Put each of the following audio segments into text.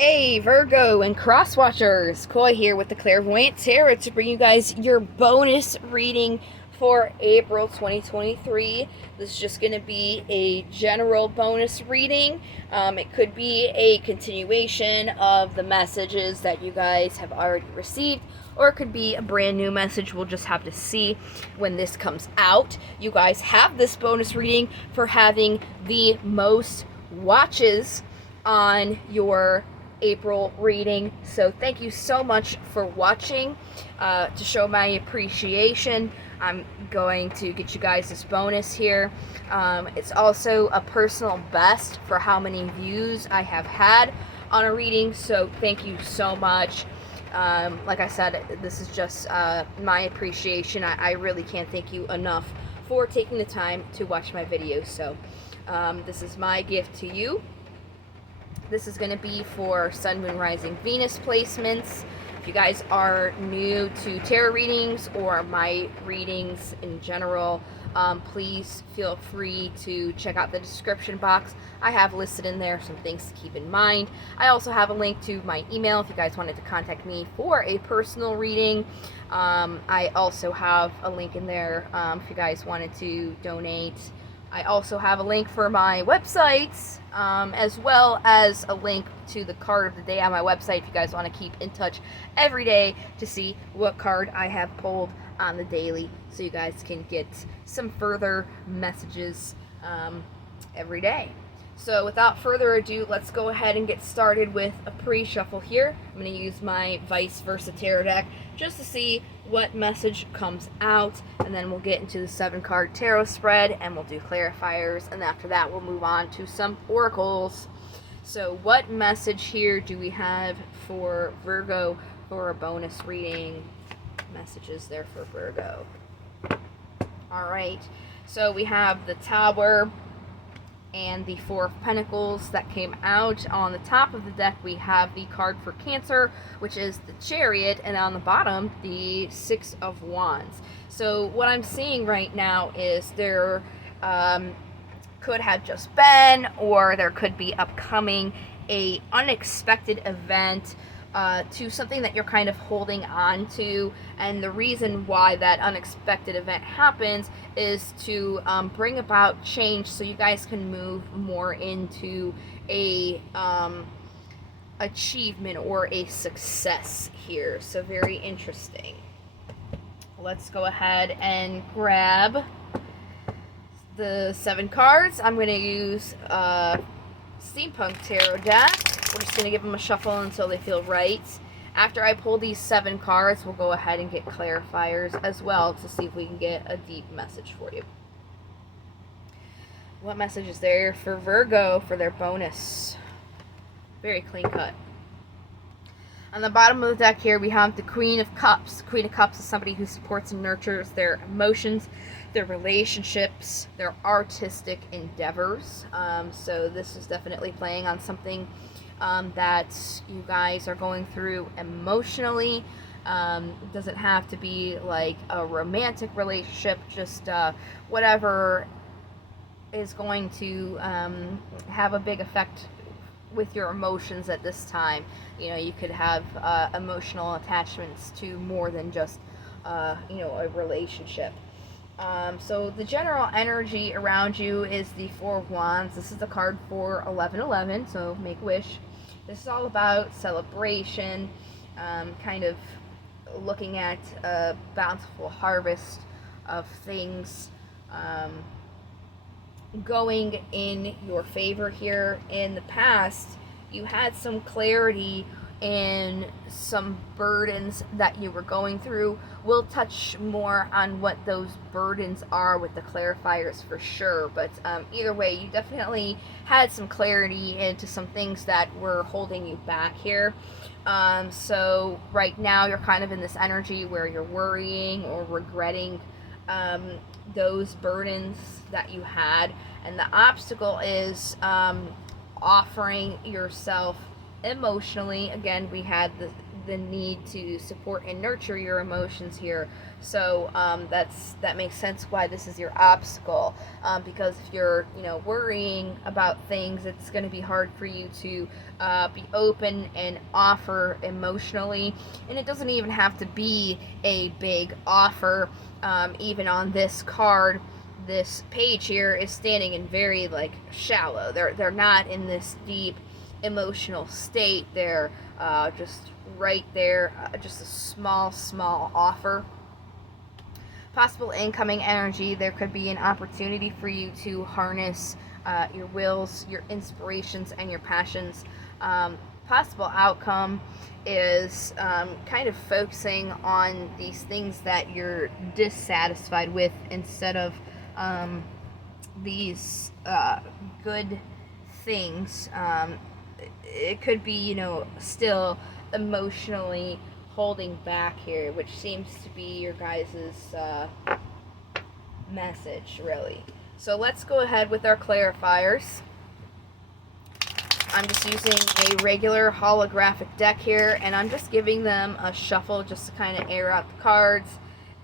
Hey Virgo and cross watchers, Koi here with the Clairvoyant Tarot to bring you guys your bonus reading for April 2023. This is just going to be a general bonus reading. It could be a continuation of the messages that you guys have already received, or it could be a brand new message. We'll just have to see when this comes out. You guys have this bonus reading for having the most watches on your April reading. So thank you so much for watching. To show my appreciation, I'm going to get you guys this bonus here. It's also a personal best for how many views I have had on a reading, so thank you so much. Like I said, this is just my appreciation. I really can't thank you enough for taking the time to watch my videos. So this is my gift to you. This is going to be for Sun, Moon, Rising, Venus placements. If you guys are new to tarot readings or my readings in general, please feel free to check out the description box. I have listed in there some things to keep in mind. I also have a link to my email if you guys wanted to contact me for a personal reading. I also have a link in there if you guys wanted to donate. I also have a link for my websites, as well as a link to the card of the day on my website if you guys want to keep in touch every day to see what card I have pulled on the daily, so you guys can get some further messages every day. So without further ado, let's go ahead and get started with a pre-shuffle here. I'm going to use my Vice Versa Tarot deck just to see what message comes out, and then we'll get into the 7-card tarot spread and we'll do clarifiers, and after that we'll move on to some oracles. So what message here do we have for Virgo for a bonus reading? Messages there for Virgo. Alright, so we have the Tower and the Four of Pentacles that came out. On the top of the deck we have the card for Cancer, which is the Chariot, and on the bottom the Six of Wands. So what I'm seeing right now is there could have just been, or there could be upcoming, a unexpected event to something that you're kind of holding on to, and the reason why that unexpected event happens is to bring about change so you guys can move more into a achievement or a success here. So very interesting. Let's go ahead and grab the 7 cards. I'm going to use Steampunk Tarot deck. We're just going to give them a shuffle until they feel right. After I pull these 7 cards, we'll go ahead and get clarifiers as well to see if we can get a deep message for you. What message is there for Virgo for their bonus? Very clean cut. On the bottom of the deck here, we have the Queen of Cups. The Queen of Cups is somebody who supports and nurtures their emotions, their relationships, their artistic endeavors. So this is definitely playing on something that you guys are going through emotionally. It doesn't have to be like a romantic relationship, just whatever is going to have a big effect with your emotions at this time. You know, you could have emotional attachments to more than just a relationship. So the general energy around you is the Four of Wands. This is the card for 1111, so make a wish. This is all about celebration, kind of looking at a bountiful harvest of things going in your favor here. In the past, you had some clarity in some burdens that you were going through. We'll touch more on what those burdens are with the clarifiers for sure, but either way, you definitely had some clarity into some things that were holding you back here. So right now you're kind of in this energy where you're worrying or regretting those burdens that you had, and the obstacle is offering yourself emotionally. Again, we had the need to support and nurture your emotions here. So that makes sense why this is your obstacle, because if you're worrying about things, it's going to be hard for you to be open and offer emotionally. And it doesn't even have to be a big offer. Even on this card, this page here is standing in very shallow. They're not in this deep emotional state. They're just right there, just a small offer. Possible incoming energy. There could be an opportunity for you to harness your wills, your inspirations, and your passions. Possible outcome is kind of focusing on these things that you're dissatisfied with instead of these good things. It could be, still emotionally holding back here, which seems to be your guys' message, really. So let's go ahead with our clarifiers. I'm just using a regular holographic deck here, and I'm just giving them a shuffle just to kind of air out the cards.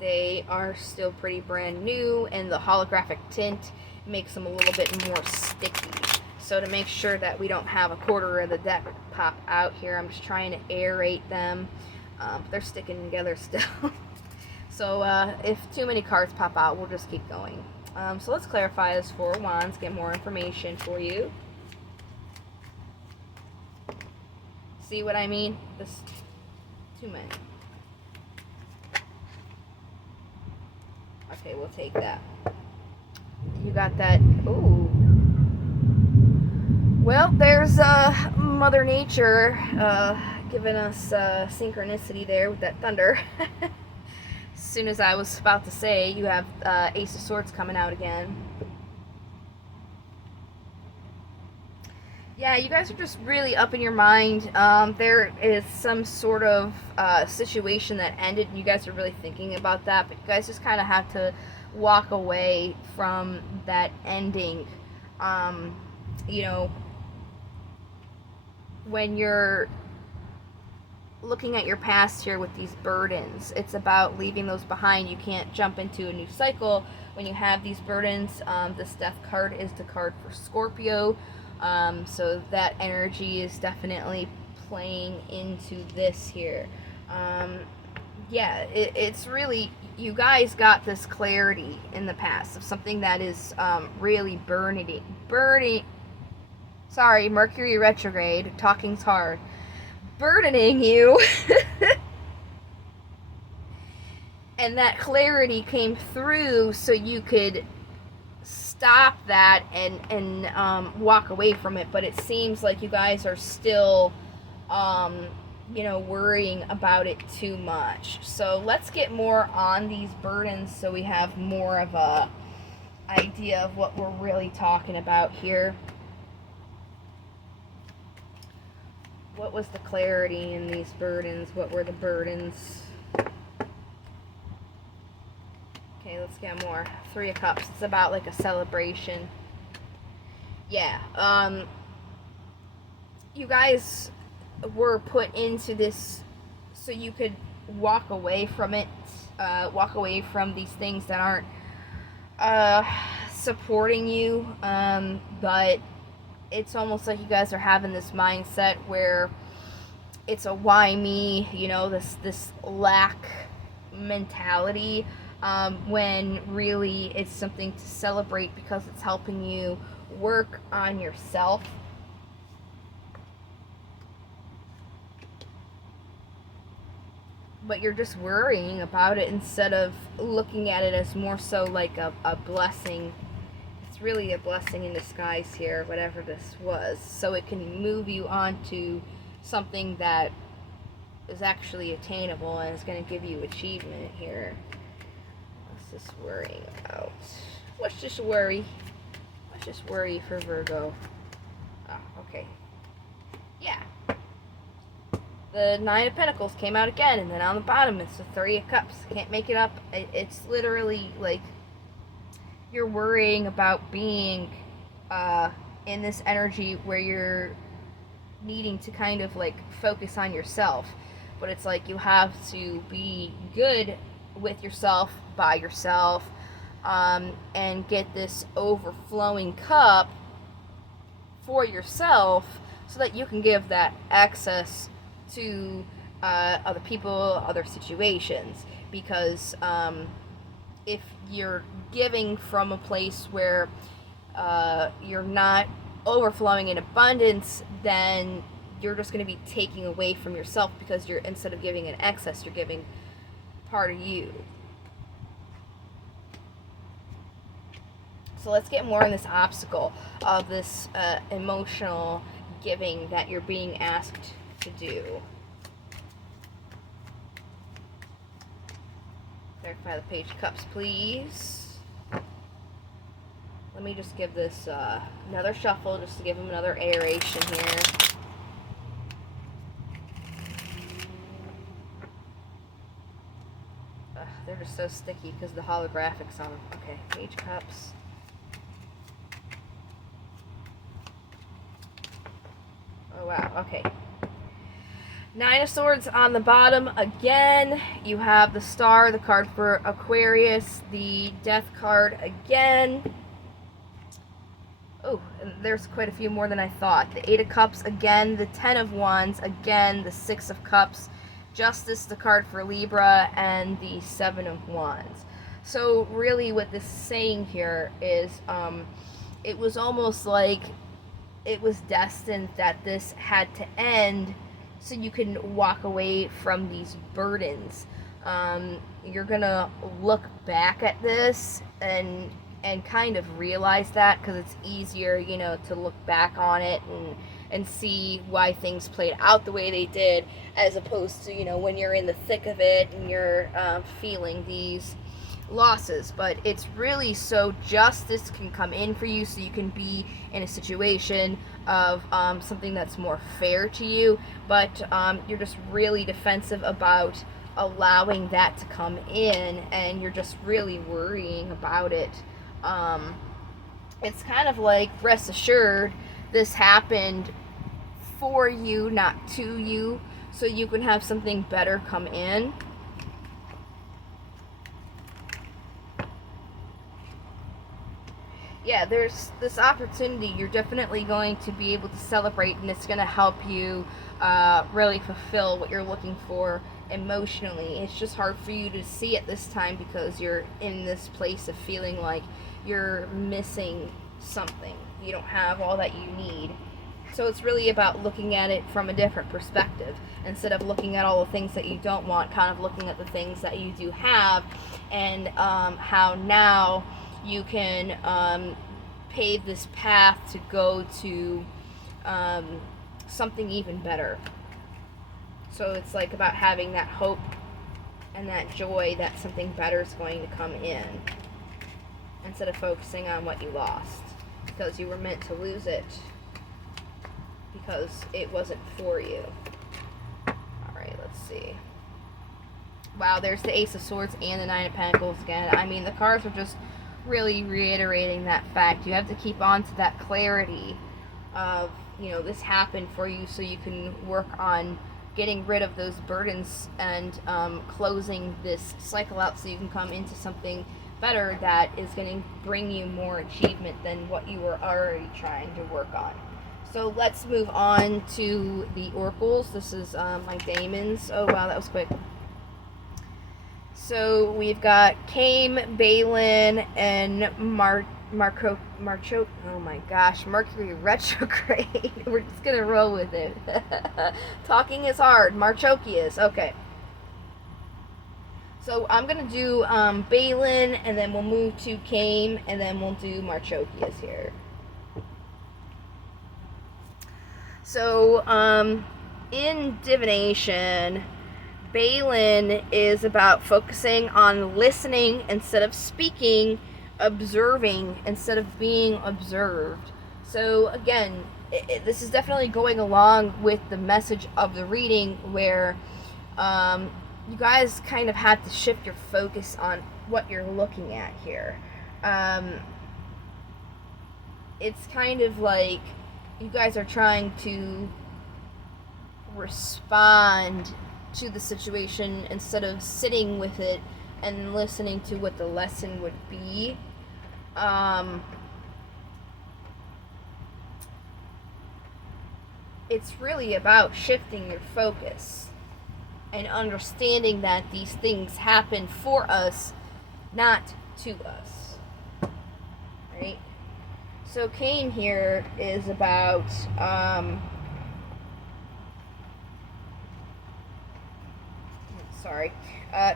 They are still pretty brand new, and the holographic tint makes them a little bit more sticky. So to make sure that we don't have a quarter of the deck pop out here, I'm just trying to aerate them. They're sticking together still. So if too many cards pop out, we'll just keep going. So let's clarify this Four of Wands, get more information for you. See what I mean? This too many. Okay, we'll take that. You got that. Ooh. Well, there's Mother Nature giving us synchronicity there with that thunder. As soon as I was about to say, you have Ace of Swords coming out again. Yeah, you guys are just really up in your mind. There is some sort of situation that ended, and you guys are really thinking about that, but you guys just kind of have to walk away from that ending. When you're looking at your past here with these burdens, it's about leaving those behind. You can't jump into a new cycle when you have these burdens. This Death card is the card for Scorpio. So that energy is definitely playing into this here. Yeah, it's really, you guys got this clarity in the past of something that is really burning. Sorry, Mercury retrograde, talking's hard. Burdening you. And that clarity came through so you could stop that and walk away from it. But it seems like you guys are still worrying about it too much. So let's get more on these burdens so we have more of a idea of what we're really talking about here. What was the clarity in these burdens? What were the burdens? Okay, let's get more. Three of Cups. It's about like a celebration. Yeah. You guys were put into this so you could walk away from it. Walk away from these things that aren't supporting you. But it's almost like you guys are having this mindset where it's a why me, this lack mentality, when really it's something to celebrate because it's helping you work on yourself. But you're just worrying about it instead of looking at it as more so like a blessing. It's really a blessing in disguise here, whatever this was, so it can move you on to something that is actually attainable and is going to give you achievement here. What's this worrying about? What's this worry? What's this worry for Virgo? Oh, okay. Yeah. The Nine of Pentacles came out again, and then on the bottom it's the Three of Cups. Can't make it up. It's literally like you're worrying about being in this energy where you're needing to kind of like focus on yourself. but it's like you have to be good with yourself, by yourself, and get this overflowing cup for yourself so that you can give that access to other people, other situations. Because if you're giving from a place where you're not overflowing in abundance, then you're just going to be taking away from yourself, because you're, instead of giving in excess, you're giving part of you. So let's get more on this obstacle of this emotional giving that you're being asked to do. Clarify the Page of Cups, please. Let me just give this another shuffle, just to give them another aeration here. They're just so sticky because of the holographics on them. Okay, Page of Cups. Oh, wow, okay. Nine of Swords on the bottom again. You have the Star, the card for Aquarius, the Death card again. Oh, and there's quite a few more than I thought. The Eight of Cups again, the Ten of Wands again, the Six of Cups, Justice, the card for Libra, and the Seven of Wands. So really what this is saying here is it was almost like it was destined that this had to end so you can walk away from these burdens. You're gonna look back at this and kind of realize that, because it's easier, you know, to look back on it and see why things played out the way they did, as opposed to, you know, when you're in the thick of it and you're feeling these losses. But it's really so justice can come in for you, so you can be in a situation of something that's more fair to you, but you're just really defensive about allowing that to come in, and you're just really worrying about it. It's kind of like, rest assured, this happened for you, not to you, so you can have something better come in. Yeah, there's this opportunity you're definitely going to be able to celebrate, and it's going to help you really fulfill what you're looking for emotionally. It's just hard for you to see it this time because you're in this place of feeling like you're missing something. You don't have all that you need. So it's really about looking at it from a different perspective. Instead of looking at all the things that you don't want, kind of looking at the things that you do have, and how now you can pave this path to go to something even better. So it's like about having that hope and that joy that something better is going to come in, instead of focusing on what you lost, because you were meant to lose it because it wasn't for you. Alright, let's see. Wow, there's the Ace of Swords and the Nine of Pentacles again. I mean, the cards are just really reiterating that fact. You have to keep on to that clarity of, you know, this happened for you, so you can work on getting rid of those burdens and closing this cycle out, so you can come into something better that is going to bring you more achievement than what you were already trying to work on. So let's move on to the oracles. This is my Daemons. Oh wow, that was quick. So we've got Cain, Balin, and Marco. Oh my gosh, Mercury retrograde. We're just gonna roll with it. Talking is hard. Marchokius. Okay. So I'm gonna do Balin, and then we'll move to Cain, and then we'll do Marchokius here. So in divination, Balin is about focusing on listening instead of speaking, observing instead of being observed. So again, this is definitely going along with the message of the reading, where you guys kind of have to shift your focus on what you're looking at here. It's kind of like you guys are trying to respond to the situation instead of sitting with it and listening to what the lesson would be. It's really about shifting your focus and understanding that these things happen for us, not to us. Right? So Cain here is about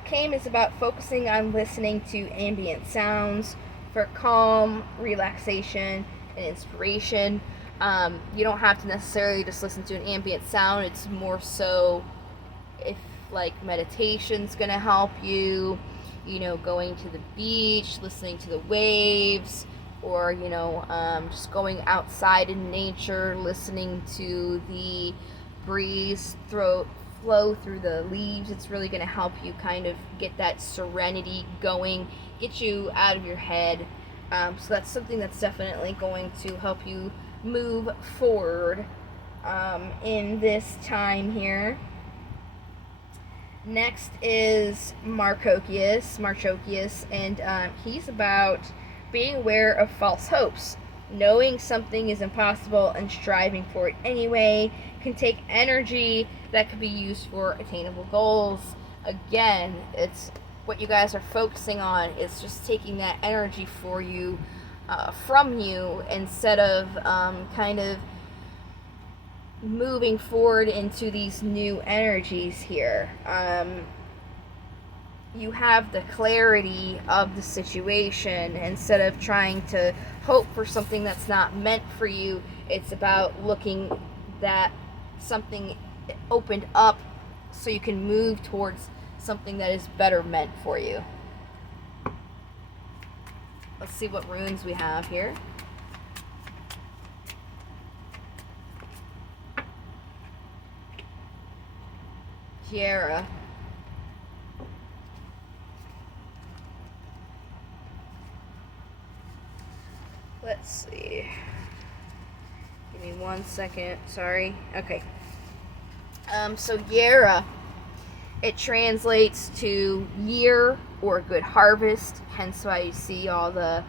Cain is about focusing on listening to ambient sounds for calm, relaxation, and inspiration. You don't have to necessarily just listen to an ambient sound. It's more so if like meditation's gonna help you, going to the beach, listening to the waves, or just going outside in nature, listening to the breeze flow through the leaves. It's really going to help you kind of get that serenity going, get you out of your head. So that's something that's definitely going to help you move forward in this time here. Next is Marchokius, and he's about being aware of false hopes. Knowing something is impossible and striving for it anyway can take energy that could be used for attainable goals. Again, it's what you guys are focusing on. It's just taking that energy for you, from you, instead of kind of moving forward into these new energies here. You have the clarity of the situation instead of trying to hope for something that's not meant for you. It's about looking that something opened up so you can move towards something that is better meant for you. Let's see what runes we have here. Kiera. Let's see. Give me 1 second. Sorry. Okay. So Yera, it translates to year or good harvest. Hence why you see all the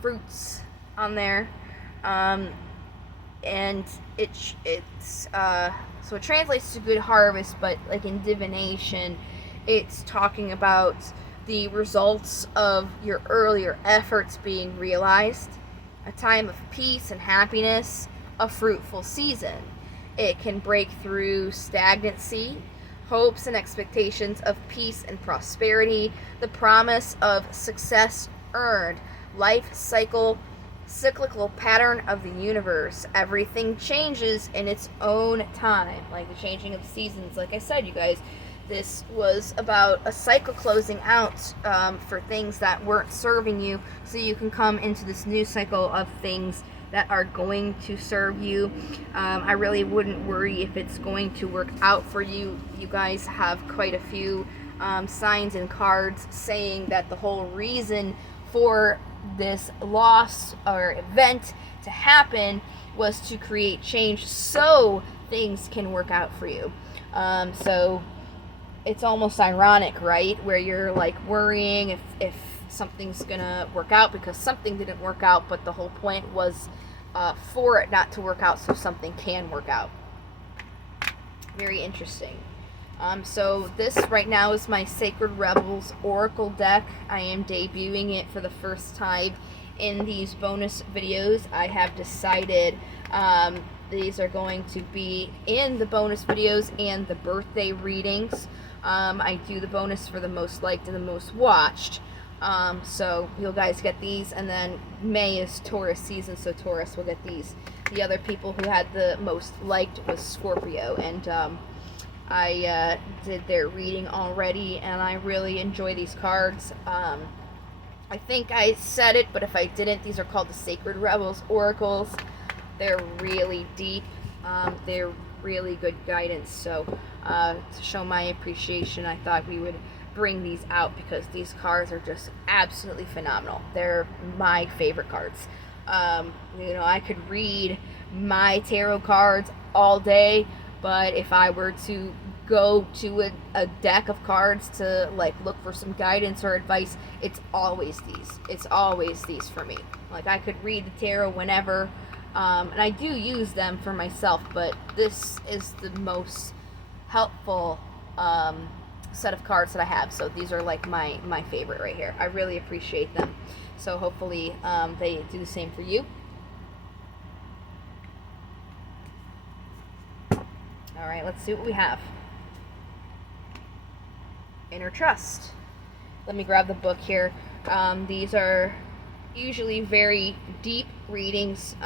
fruits on there. And so it translates to good harvest, but like in divination, it's talking about the results of your earlier efforts being realized. A time of peace and happiness, a fruitful season. It can break through stagnancy, hopes and expectations of peace and prosperity, the promise of success earned, life cyclical pattern of the universe. Everything changes in its own time, like the changing of the seasons. Like I said, you guys, this was about a cycle closing out for things that weren't serving you, so you can come into this new cycle of things that are going to serve you. I really wouldn't worry if it's going to work out for you. You guys have quite a few signs and cards saying that the whole reason for this loss or event to happen was to create change so things can work out for you. So it's almost ironic, right? Where you're like worrying if something's gonna work out because something didn't work out, but the whole point was for it not to work out so something can work out. Very interesting. So this right now is my Sacred Rebels Oracle deck. I am debuting it for the first time in these bonus videos. I have decided these are going to be in the bonus videos and the birthday readings. I do the bonus for the most liked and the most watched. So you guys get these, and then May is Taurus season, so Taurus will get these. The other people who had the most liked was Scorpio, and I did their reading already, and I really enjoy these cards. I think I said it, but if I didn't, these are called the Sacred Rebels Oracles. They're really deep. They're really good guidance, so to show my appreciation, I thought we would bring these out because these cards are just absolutely phenomenal. They're my favorite cards. I could read my tarot cards all day, but if I were to go to a deck of cards to like look for some guidance or advice, it's always these. It's always these for me. Like I could read the tarot whenever, and I do use them for myself, but this is the most helpful set of cards that I have. So these are like my favorite right here. I really appreciate them. So hopefully they do the same for you. All right, let's see what we have. Inner Trust. Let me grab the book here. These are usually very deep readings.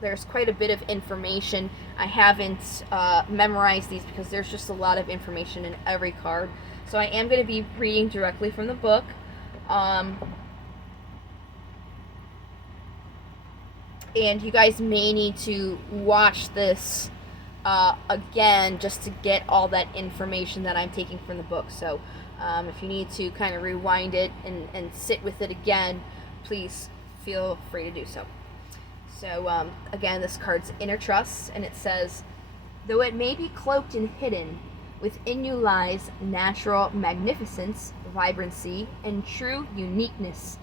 There's quite a bit of information. I haven't memorized these because there's just a lot of information in every card. So I am going to be reading directly from the book. And you guys may need to watch this again just to get all that information that I'm taking from the book. So if you need to kind of rewind it and sit with it again, please feel free to do so. So again, this card's Inner Trust, and it says, though it may be cloaked and hidden, within you lies natural magnificence, vibrancy, and true uniqueness.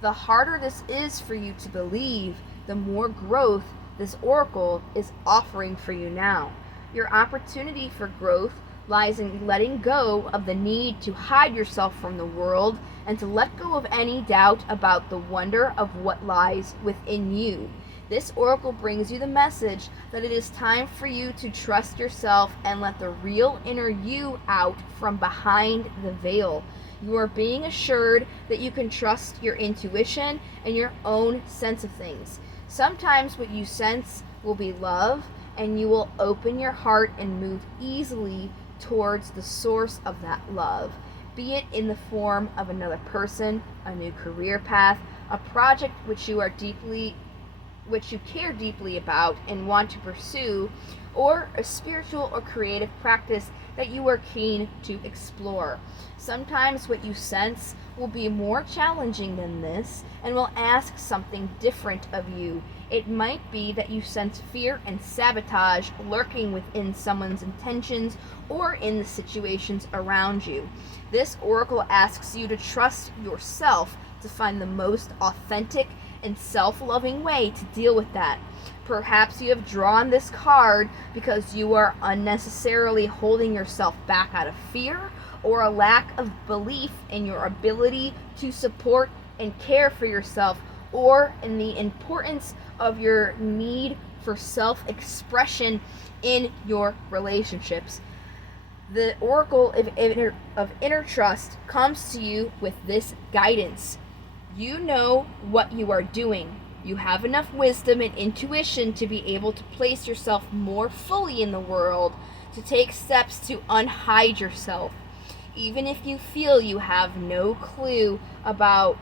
The harder this is for you to believe, the more growth this oracle is offering for you now. Your opportunity for growth lies in letting go of the need to hide yourself from the world and to let go of any doubt about the wonder of what lies within you. This oracle brings you the message that it is time for you to trust yourself and let the real inner you out from behind the veil. You are being assured that you can trust your intuition and your own sense of things. Sometimes what you sense will be love, and you will open your heart and move easily towards the source of that love, be it in the form of another person, a new career path, a project which you care deeply about and want to pursue, or a spiritual or creative practice that you are keen to explore. Sometimes what you sense will be more challenging than this and will ask something different of you. It might be that you sense fear and sabotage lurking within someone's intentions or in the situations around you. This oracle asks you to trust yourself to find the most authentic and self-loving way to deal with that. Perhaps you have drawn this card because you are unnecessarily holding yourself back out of fear or a lack of belief in your ability to support and care for yourself, or in the importance of your need for self-expression in your relationships. The oracle of inner trust comes to you with this guidance. You know what you are doing. You have enough wisdom and intuition to be able to place yourself more fully in the world, to take steps to unhide yourself. Even if you feel you have no clue about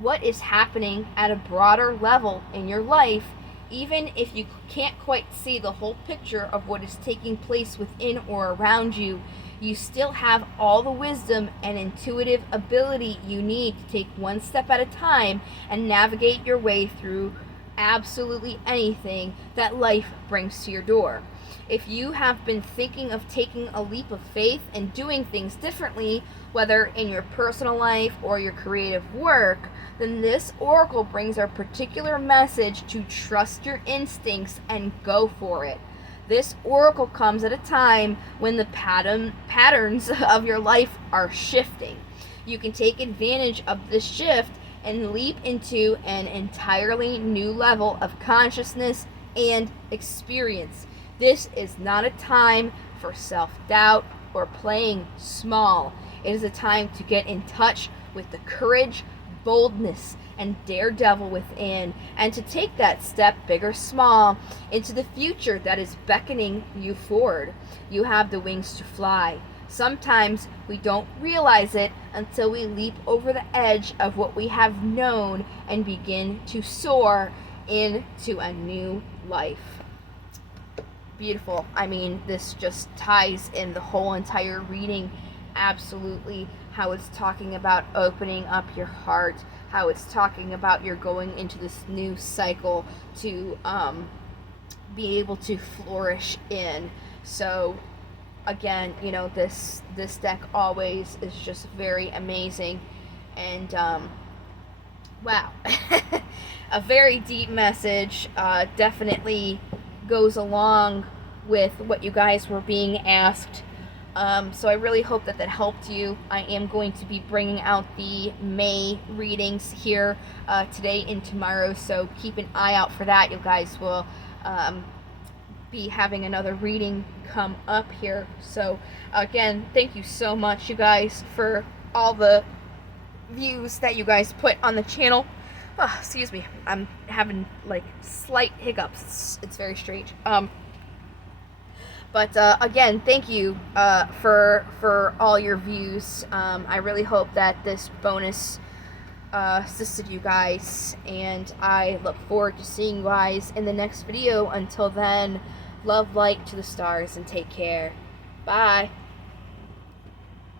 what is happening at a broader level in your life, even if you can't quite see the whole picture of what is taking place within or around you, you still have all the wisdom and intuitive ability you need to take one step at a time and navigate your way through absolutely anything that life brings to your door. If you have been thinking of taking a leap of faith and doing things differently, whether in your personal life or your creative work, then this oracle brings a particular message to trust your instincts and go for it. This oracle comes at a time when the patterns of your life are shifting. You can take advantage of this shift and leap into an entirely new level of consciousness and experience. This is not a time for self-doubt or playing small. It is a time to get in touch with the courage, boldness, and daredevil within, and to take that step, big or small, into the future that is beckoning you forward. You have the wings to fly. Sometimes we don't realize it until we leap over the edge of what we have known and begin to soar into a new life. Beautiful. I mean, this just ties in the whole entire reading absolutely. How it's talking about opening up your heart, how it's talking about you're going into this new cycle to be able to flourish in. So again, you know, this deck always is just very amazing. And wow. A very deep message, definitely goes along with what you guys were being asked. So I really hope that that helped you. I am going to be bringing out the May readings here today and tomorrow, so keep an eye out for that. You guys will be having another reading come up here. So again, thank you so much, you guys, for all the views that you guys put on the channel. Oh, excuse me, I'm having like slight hiccups. It's very strange. But again, thank you for all your views. I really hope that this bonus assisted you guys, and I look forward to seeing you guys in the next video. Until then, love, light to the stars, and take care. Bye.